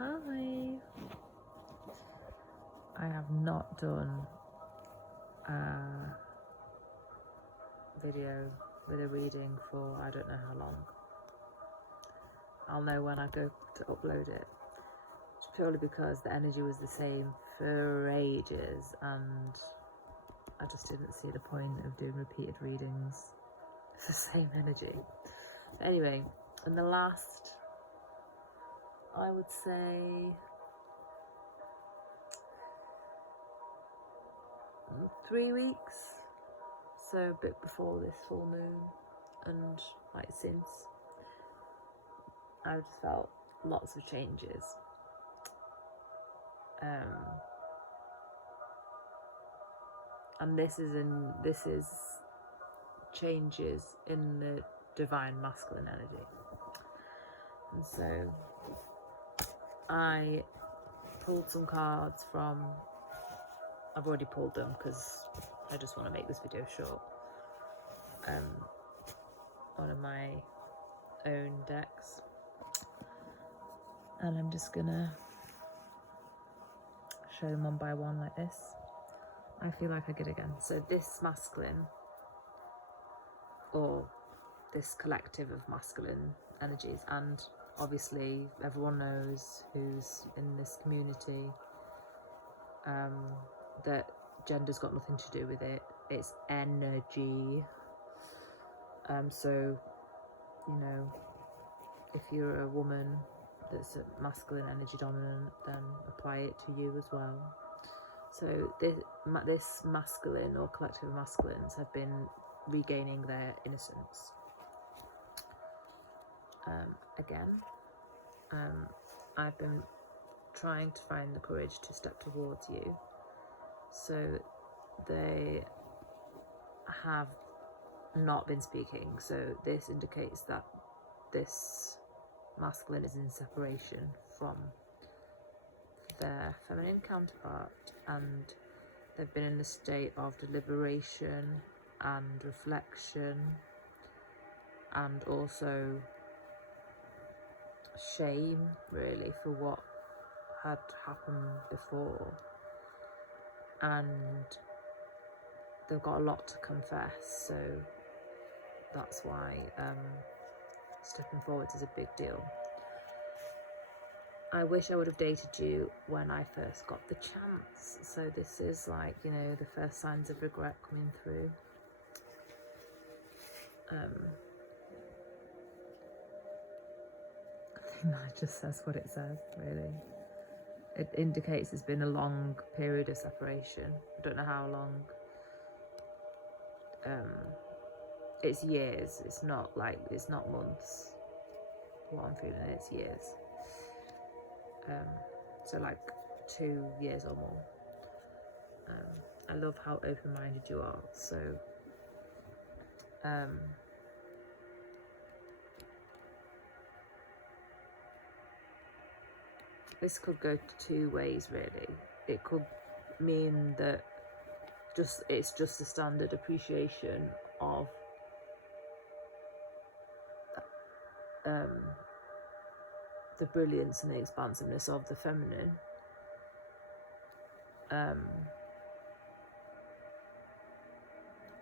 Hi. I have not done a video with a reading for I don't know how long. I'll know when I go to upload it. It's purely because the energy was the same for ages and I just didn't see the point of doing repeated readings for the same energy. But anyway, in the last, I would say, 3 weeks, so a bit before this full moon and like since, I've just felt lots of changes. And this is changes in the divine masculine energy. And so I pulled some cards from, I've already pulled them because I just want to make this video short, one of my own decks, and I'm just gonna show them one by one like this. I feel like I get again. So this masculine, or this collective of masculine energies, and obviously everyone knows who's in this community that gender's got nothing to do with it. It's energy. So, you know, if you're a woman that's a masculine energy dominant, then apply it to you as well. So this masculine or collective of masculines have been regaining their innocence. Again, I've been trying to find the courage to step towards you. So they have not been speaking. So this indicates that this masculine is in separation from their feminine counterpart, and they've been in a state of deliberation and reflection, and also shame really for what had happened before, and they've got a lot to confess. So that's why stepping forward is a big deal. I wish I would have dated you when I first got the chance. So this is like, you know, the first signs of regret coming through. I think that just says what it says, really. It indicates it's been a long period of separation. I don't know how long. It's years. It's not months. What I'm feeling, it's years. So like 2 years or more. I love how open-minded you are. So this could go 2 ways really. It could mean that it's just a standard appreciation of the brilliance and the expansiveness of the feminine,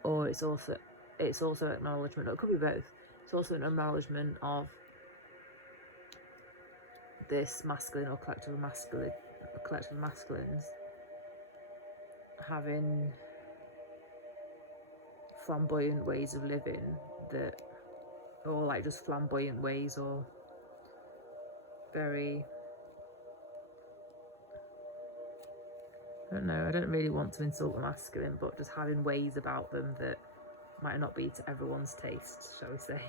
or it's also acknowledgement, or it could be both. It's also an acknowledgement of this masculine or collective masculines having flamboyant ways of living that, or like just flamboyant ways, or very, I don't know, I don't really want to insult the masculine, but just having ways about them that might not be to everyone's taste, shall we say.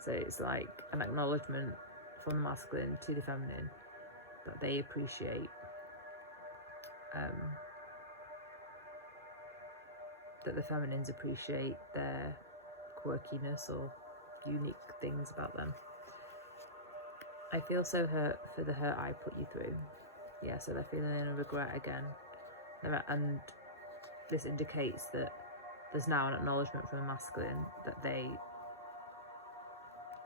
So it's like an acknowledgement from the masculine to the feminine that they appreciate that the feminines appreciate their quirkiness or unique things about them. I feel so hurt for the hurt I put you through. Yeah, so they're feeling a regret again. And this indicates that there's now an acknowledgement from the masculine that they,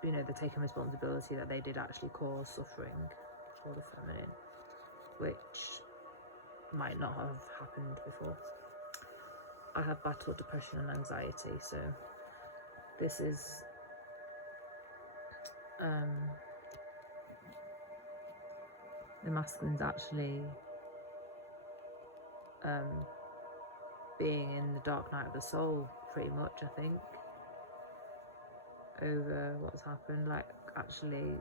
you know, they're taking responsibility that they did actually cause suffering. for the feminine, which might not have happened before. I have battled depression and anxiety, so this is the masculine's actually being in the dark night of the soul, pretty much, I think, over what's happened, like actually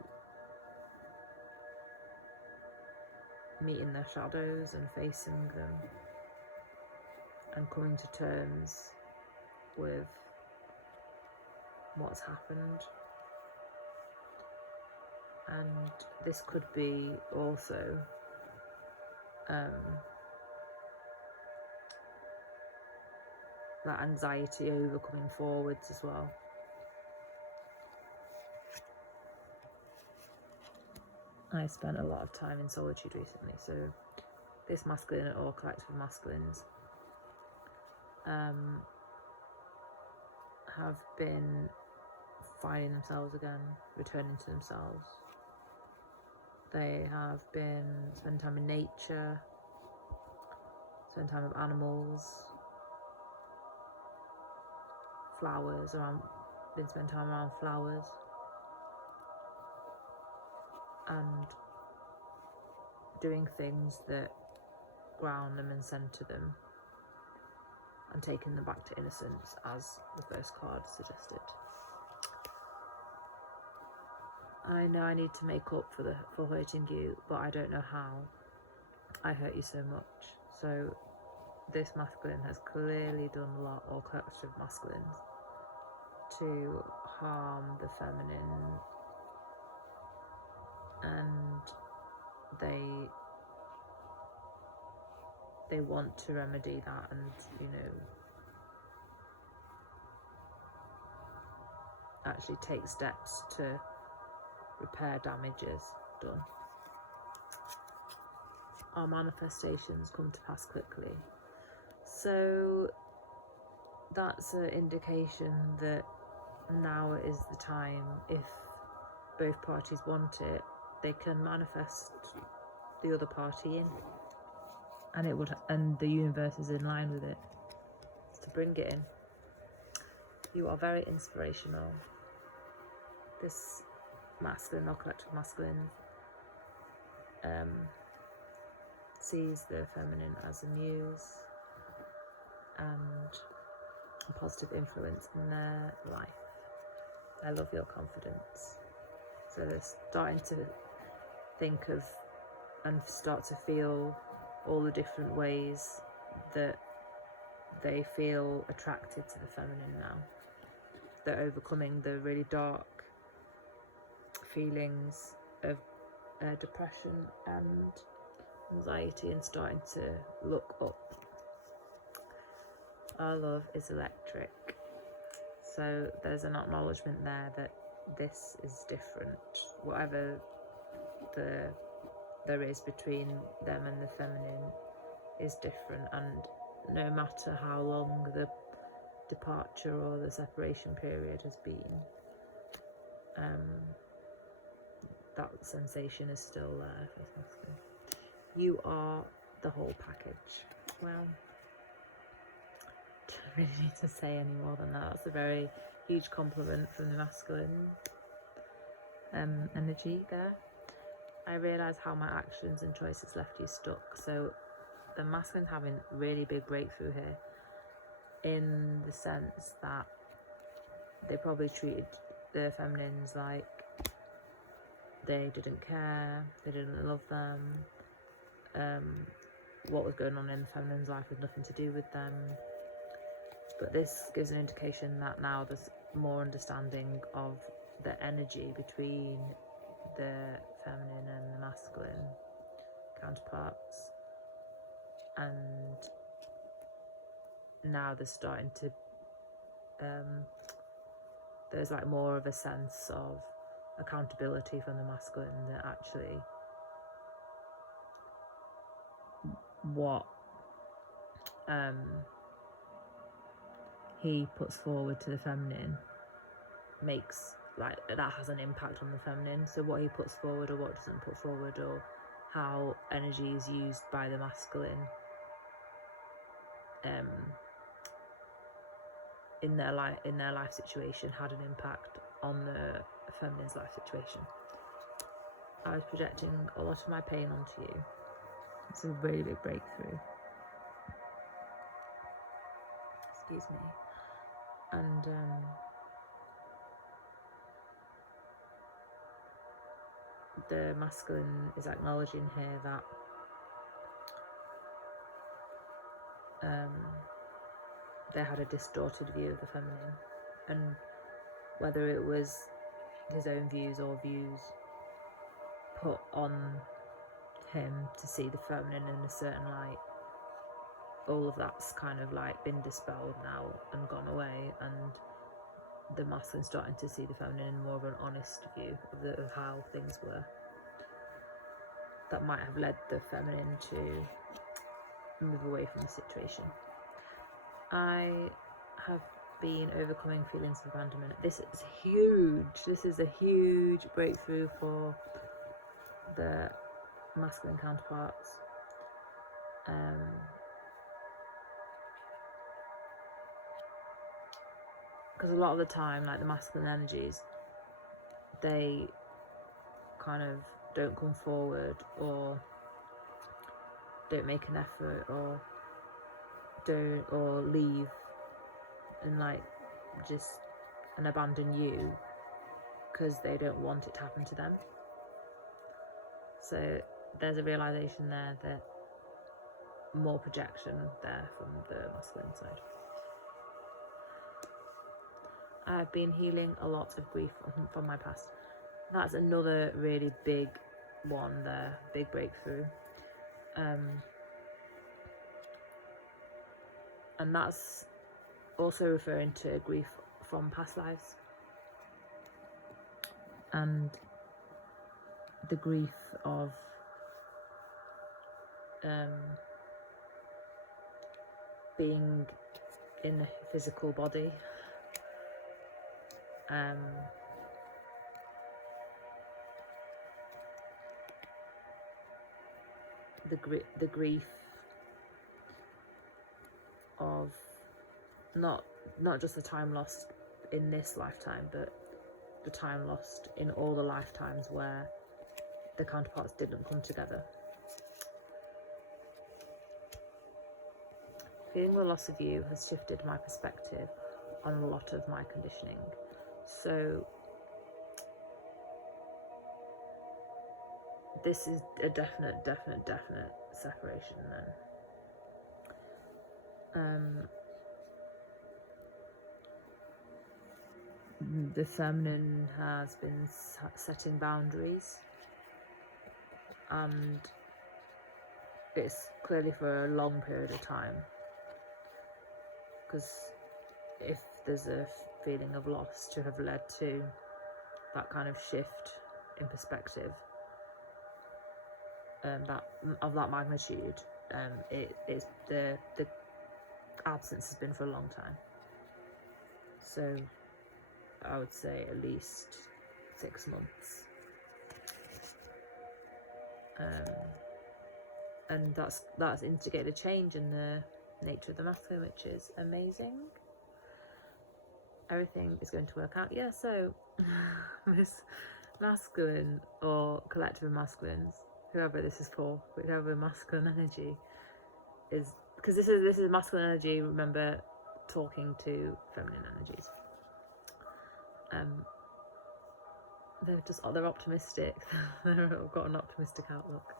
meeting their shadows and facing them and coming to terms with what's happened. And this could be also that anxiety over coming forwards as well. I spent a lot of time in solitude recently, so this masculine or collective masculines have been finding themselves again, returning to themselves. They have been spending time in nature, spending time with animals, flowers, been spending time around flowers, and doing things that ground them and center them, and taking them back to innocence, as the first card suggested. I know I need to make up for hurting you, but I don't know how. I hurt you so much. So this masculine has clearly done a lot, or collective masculines, to harm the feminine, and they want to remedy that and, you know, actually take steps to repair damages done. Our manifestations come to pass quickly. So that's an indication that now is the time, if both parties want it, they can manifest the other party in, and the universe is in line with it to bring it in. You are very inspirational. This masculine or collective masculine sees the feminine as a muse and a positive influence in their life. I love your confidence. So they're starting to think of and start to feel all the different ways that they feel attracted to the feminine now. They're overcoming the really dark feelings of depression and anxiety and starting to look up. Our love is electric. So there's an acknowledgement there that this is different. Whatever there is between them and the feminine is different, and no matter how long the departure or the separation period has been, that sensation is still there. You are the whole package. Well, I don't really need to say any more than that. That's a very huge compliment from the masculine energy there. I realise how my actions and choices left you stuck. So the masculine having really big breakthrough here, in the sense that they probably treated the feminines like they didn't care, they didn't love them. What was going on in the feminine's life had nothing to do with them. But this gives an indication that now there's more understanding of the energy between the feminine and the masculine counterparts, and now they're starting to there's like more of a sense of accountability from the masculine, that actually what he puts forward to the feminine makes like that has an impact on the feminine. So what he puts forward or what doesn't put forward, or how energy is used by the masculine in their life situation had an impact on the feminine's life situation. I was projecting a lot of my pain onto you. It's a really big breakthrough. Excuse me. And the masculine is acknowledging here that they had a distorted view of the feminine, and whether it was his own views or views put on him to see the feminine in a certain light, all of that's kind of like been dispelled now and gone away, and the masculine starting to see the feminine in more of an honest view of how things were. That might have led the feminine to move away from the situation. I have been overcoming feelings of abandonment. This is huge. This is a huge breakthrough for the masculine counterparts. Because a lot of the time, like the masculine energies, they kind of don't come forward, or don't make an effort, or leave and like just and abandon you because they don't want it to happen to them. So there's a realization there that more projection there from the masculine side. I've been healing a lot of grief from my past. That's another really big one there, big breakthrough. And that's also referring to grief from past lives. And the grief of being in a physical body. The grief of not just the time lost in this lifetime, but the time lost in all the lifetimes where the counterparts didn't come together. Feeling the loss of you has shifted my perspective on a lot of my conditioning. So this is a definite separation then. The feminine has been setting boundaries, and it's clearly for a long period of time, because if there's a feeling of loss to have led to that kind of shift in perspective, that of that magnitude, it's the absence has been for a long time. So I would say at least 6 months. And that's instigated a change in the nature of the masculine, which is amazing. Everything is going to work out. Yeah, so this masculine or collective masculines, whoever this is for, whoever masculine energy is, because this is masculine energy, remember, talking to feminine energies. They're optimistic. They've got an optimistic outlook.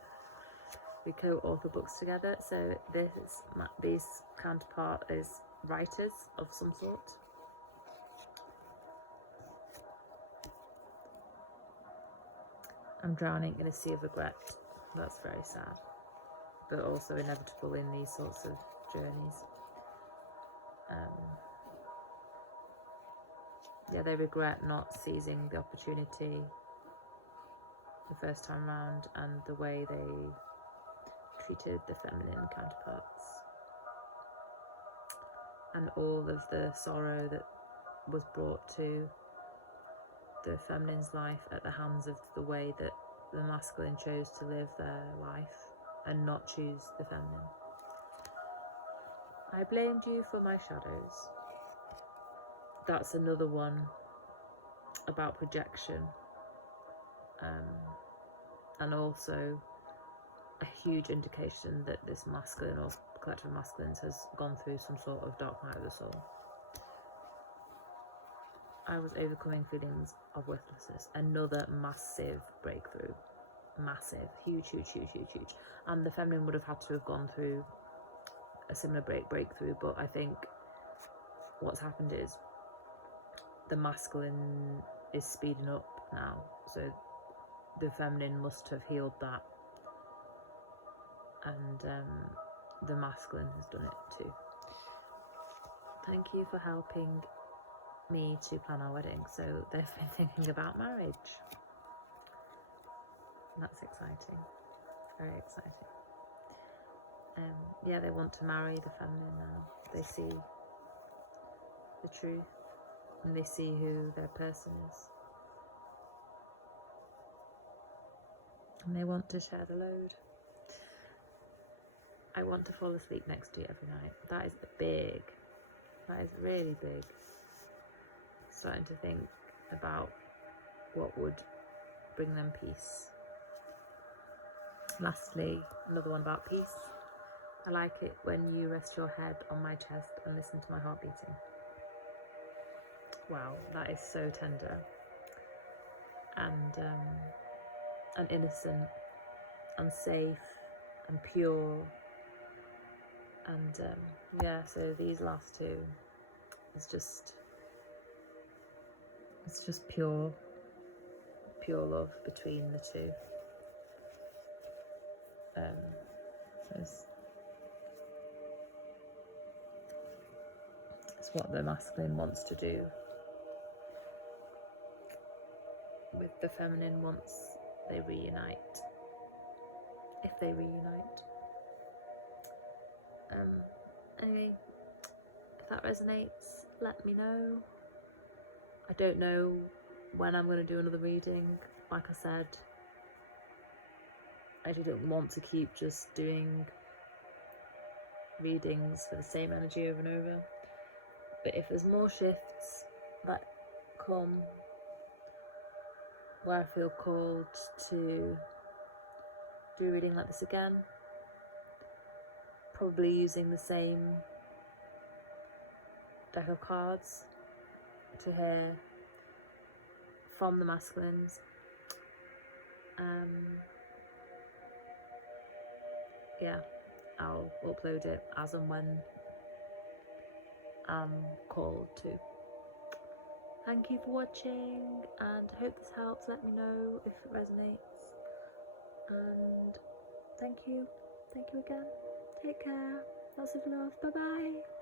We co-author books together, so these counterpart is writers of some sort. I'm drowning in a sea of regret. That's very sad, but also inevitable in these sorts of journeys. Yeah, they regret not seizing the opportunity the first time round, and the way they treated the feminine counterparts, and all of the sorrow that was brought to the feminine's life at the hands of the way that the masculine chose to live their life and not choose the feminine. I blamed you for my shadows. That's another one about projection, and also a huge indication that this masculine or collective masculines has gone through some sort of dark night of the soul. I was overcoming feelings of worthlessness. Another massive breakthrough. Massive. Huge. And the feminine would have had to have gone through a similar breakthrough, but I think what's happened is the masculine is speeding up now, so the feminine must have healed that, and the masculine has done it too. Thank you for helping me to plan our wedding. So they've been thinking about marriage. That's exciting, very exciting. Yeah, they want to marry the feminine now. They see the truth and they see who their person is, and they want to share the load. I want to fall asleep next to you every night. That is big. That is really big. Starting to think about what would bring them peace. Lastly, another one about peace. I like it when you rest your head on my chest and listen to my heart beating. Wow, that is so tender and innocent and safe and pure. And yeah, so these last two, it's just pure love between the two. So it's what the masculine wants to do with the feminine once they reunite, if they reunite. Anyway, if that resonates, let me know. I don't know when I'm going to do another reading. Like I said, I didn't want to keep just doing readings for the same energy over and over. But if there's more shifts that come where I feel called to do a reading like this again, probably using the same deck of cards to hear from the masculines, yeah, I'll upload it as and when I'm called to. Thank you for watching, and I hope this helps. Let me know if it resonates, and thank you again. Take care, lots of love, bye bye.